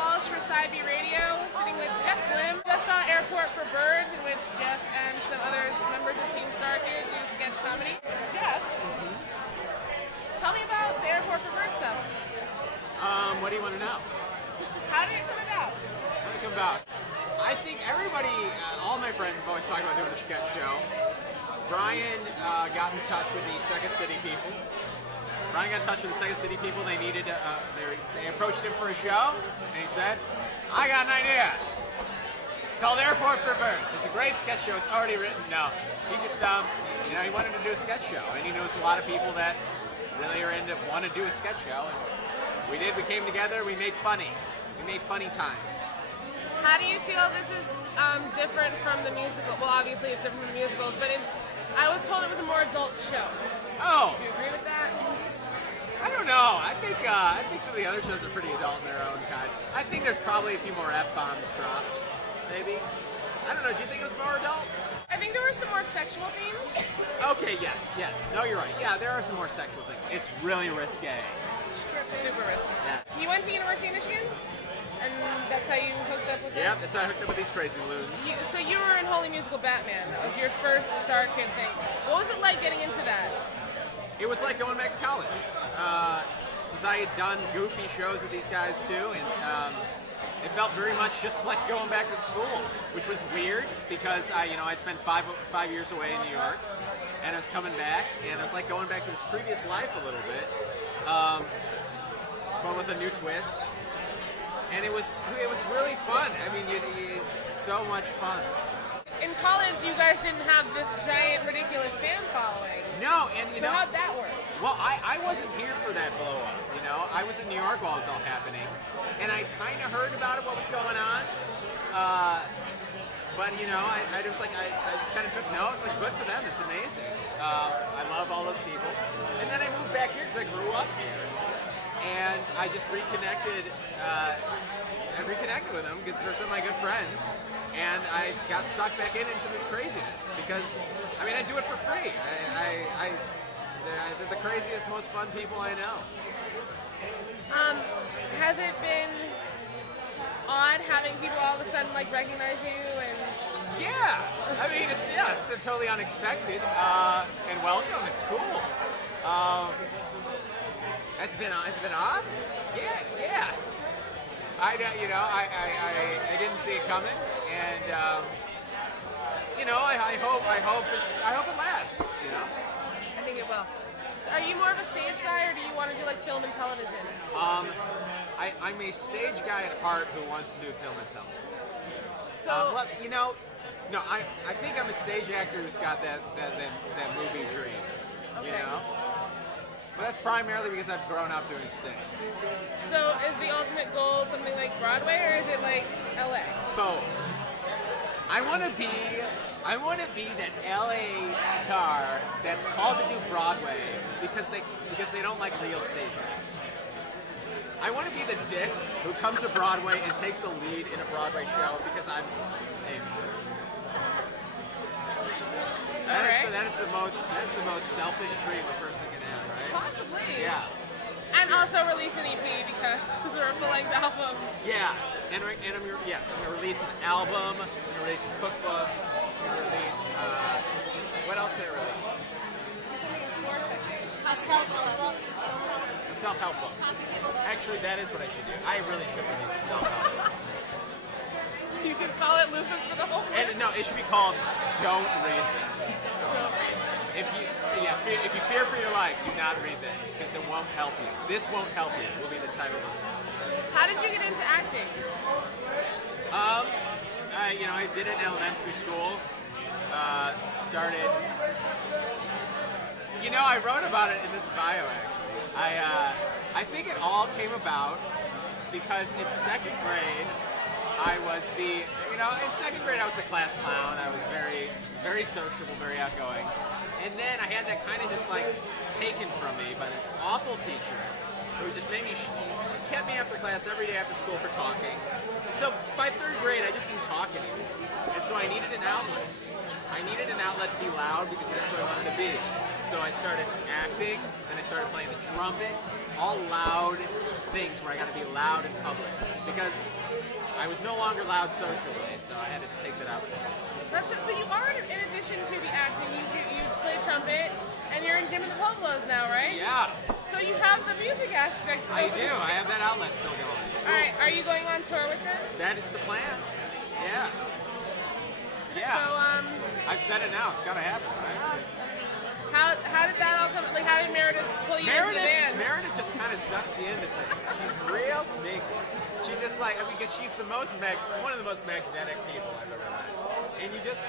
Walsh for Side B Radio, sitting with Jeff Blim. Just saw Airport for Birds, in which Jeff and some other members of Team Star Kid do sketch comedy. Jeff, tell me about the Airport for Birds stuff. What do you want to know? How did it come about? How did it come about? I think everybody, all my friends have always talked about doing a sketch show. Brian got in touch with the Second City people. Brian got in touch with the Second City people. They needed, they approached him for a show, and he said, "I got an idea. It's called Airport for Birds. It's a great sketch show. It's already written." No, he just, he wanted to do a sketch show, and he knows a lot of people that really want to do a sketch show. And we did. We came together. We made funny. We made funny times. How do you feel this is different from the musical? Well, obviously it's different from the musicals, but I was told it was a more adult show. Oh. Do you agree with that? I don't know. I think some of the other shows are pretty adult in their own kind. I think there's probably a few more F-bombs dropped. Maybe. I don't know. Do you think it was more adult? I think there were some more sexual themes. Okay, yes. No, you're right. Yeah, there are some more sexual things. It's really risque. Super risky. Yeah. You went to University of Michigan? And that's how you hooked up with them? Yeah, that's how I hooked up with these crazy loons. So you were in Holy Musical Batman. That was your first Star Kid thing. What was it like getting into that? It was like going back to college. Because I had done goofy shows with these guys too, and it felt very much just like going back to school, which was weird because I'd spent five years away in New York, and I was coming back, and it was like going back to this previous life a little bit, but with a new twist. And it was really fun. I mean, it's so much fun. In college, you guys didn't have this giant, ridiculous fan following. No, and so how'd that work? Well, I wasn't here for that blow up. I was in New York while it was all happening, and I kind of heard about it, what was going on. But I just kind of took notes. Like, good for them. It's amazing. I love all those people. And then I moved back here because I grew up here. And I just reconnected with them because they're some of my good friends, and I got sucked back into this craziness because I do it for free. They're the craziest, most fun people I know. Has it been odd having people all of a sudden recognize you and? Yeah, it's totally unexpected and welcome. It's cool. It's been odd. Yeah. I didn't see it coming, and I hope it lasts. I think it will. Are you more of a stage guy, or do you want to do film and television? I'm a stage guy at heart who wants to do film and television. So, no, I think I'm a stage actor who's got that movie dream. Okay. But that's primarily because I've grown up doing stage. So is the ultimate goal something like Broadway, or is it like LA? Both. I want to be that LA star that's called to do Broadway because they don't like real stage actors. I want to be the dick who comes to Broadway and takes a lead in a Broadway show because I'm famous. That is the most selfish dream a person can have, right? Possibly. Yeah. And also release an EP because we're a full-length album. Yeah. And I'm going to release an album. I'm going to release a cookbook. I'm going to release what else can I release? A self-help book. A self-help book. Actually, that is what I should do. I really should release a self-help book. You could call it Lupus for the whole thing. And no, it should be called Don't Read This. If you fear for your life, do not read this because it won't help you. This won't help you. Will be the title of it. How did you get into acting? I did it in elementary school. Started. I wrote about it in this bio. Actually, I think it all came about because in second grade. I was in second grade I was the class clown. I was very, very sociable, very outgoing. And then I had that kind of just taken from me by this awful teacher who just made me, she kept me after class every day after school for talking. And so by third grade I just didn't talk anymore. And so I needed an outlet. I needed an outlet to be loud because that's what I wanted to be. so I started acting, and I started playing the trumpet, all loud things where I got to be loud in public because I was no longer loud socially, so I had to take that out. That's just, so you are, in addition to the acting, you play trumpet, and you're in Jim and the Pueblos now, right? Yeah. So you have the music aspect. I do. I have that outlet still going. All right. Are you going on tour with them? That is the plan. Yeah. Yeah. So I've said it now. It's got to happen, right? How did that all come? Like, how did Meredith pull you into the band? Meredith just kind of sucks you into things. She's real sneaky. She's just like, I mean, she's the one of the most magnetic people I've ever met. And you just,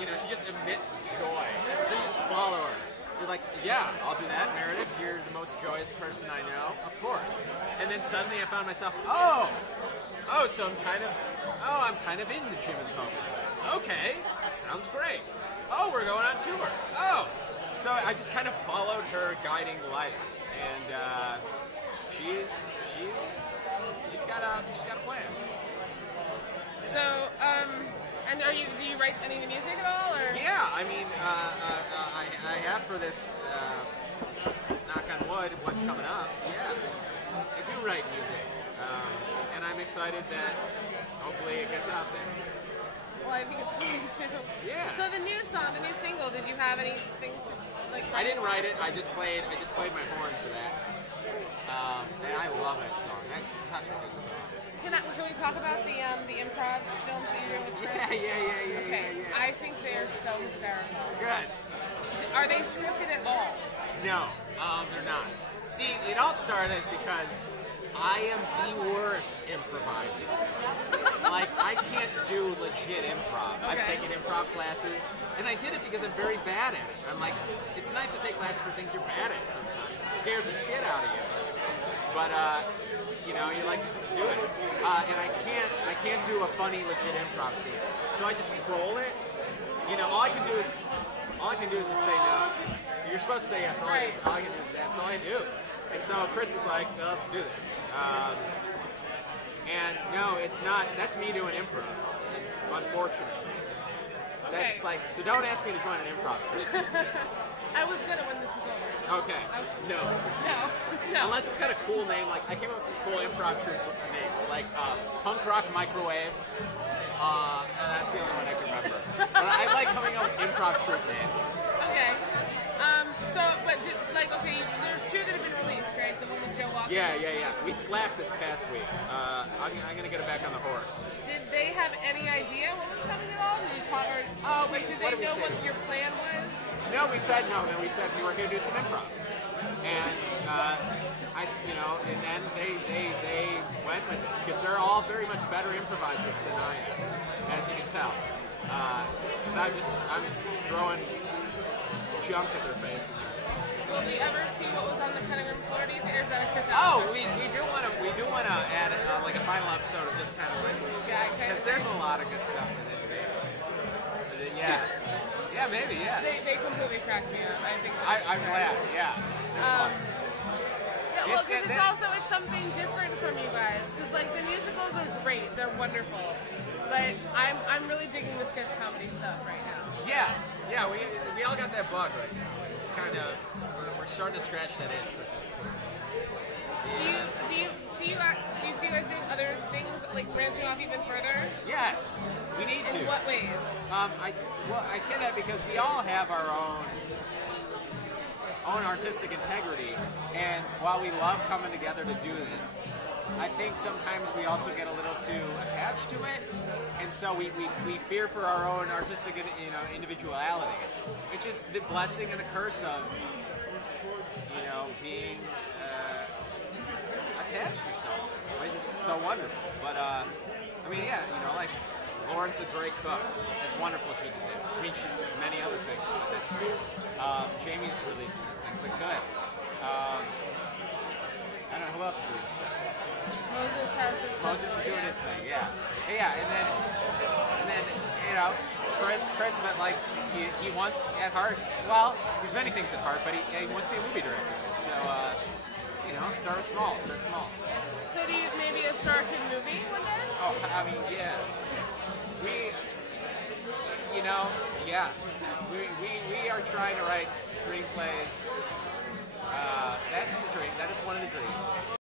she just emits joy. So you just follow her. You're like, yeah, I'll do that, Meredith. You're the most joyous person I know, of course. And then suddenly I found myself, so I'm kind of in the Jim and Pueblos. Okay, that sounds great. Oh, we're going on tour. Oh, so I just kind of followed her guiding light, and she's got a plan. So, and do you write any of the music at all, or? Yeah, I mean, I have for this. Knock on wood, what's coming up? Yeah, I do write music, and I'm excited that hopefully it gets out there. Well, I think it's really too. Yeah. So the new song, the new single, did you have anything to like? I didn't write it. I just played my horn for that, and I love that song. That's such a good song. Can we talk about the improv films that you're doing with Chris? Yeah. Okay, I think they're so hysterical. Good. Are they scripted at all? No, they're not. See, it all started because I am the worst improviser. Like, I can't do legit improv. Okay. I've taken improv classes, and I did it because I'm very bad at it. I'm like, it's nice to take classes for things you're bad at sometimes. It scares the shit out of you. But, you like to just do it. And I can't do a funny, legit improv scene. So I just troll it. All I can do is just say no. You're supposed to say yes. All I can do is that's all I do. And so Chris is like, well, let's do this. And no, it's not. That's me doing improv. Unfortunately. That's like. So don't ask me to join an improv troupe. I was gonna when this was over. Okay. No. No. Unless it's got a cool name. Like I came up with some cool improv troupe names, like Punk Rock Microwave. That's the only one I can remember. But I like coming up with improv troupe names. Okay. There's two that have been released, right? The one with Joe Walker. Yeah. We slacked this past week. I'm gonna get it back on the horse. Did they have any idea what was coming at all? Did you talk, or did they know what your plan was? No, we said we were gonna do some improv, and and then they went with it because they're all very much better improvisers than I am, as you can tell. Because I'm just throwing junk at their faces. Will we ever see what was on the cutting room floor? Do you think, or is that a Chris? We do want to add like a final episode of this kind of like because there's a lot of good stuff in it. Yeah, maybe. Yeah. They completely cracked me up. I think. I'm glad. Yeah. Yeah, well, because it's something different from you guys. Because like the musicals are great, they're wonderful, but I'm really digging the sketch comedy stuff right now. Yeah. We all got that bug right now. It's kind of we're starting to scratch that itch with this tour. Do you see you guys doing other things, like branching off even further? Yes, we need to. In what ways? I say that because we all have our own artistic integrity, and while we love coming together to do this, I think sometimes we also get a little too attached to it, and so we fear for our own artistic individuality, which is the blessing and the curse of being attached to something, which is so wonderful. But like Lauren's a great cook. It's wonderful she can do. I mean, she's many other things. But that's true. Jamie's releasing these things. They're good. I don't know who else is releasing stuff. Moses has his Moses is doing his thing. Yeah. And then Chris, but like he wants at heart. Well, there's many things at heart, but he wants to be a movie director. So start small. So do you maybe a Star Kid movie one day? Oh, I mean, yeah. You know, yeah. We are trying to write screenplays. That's the dream. That is one of the dreams.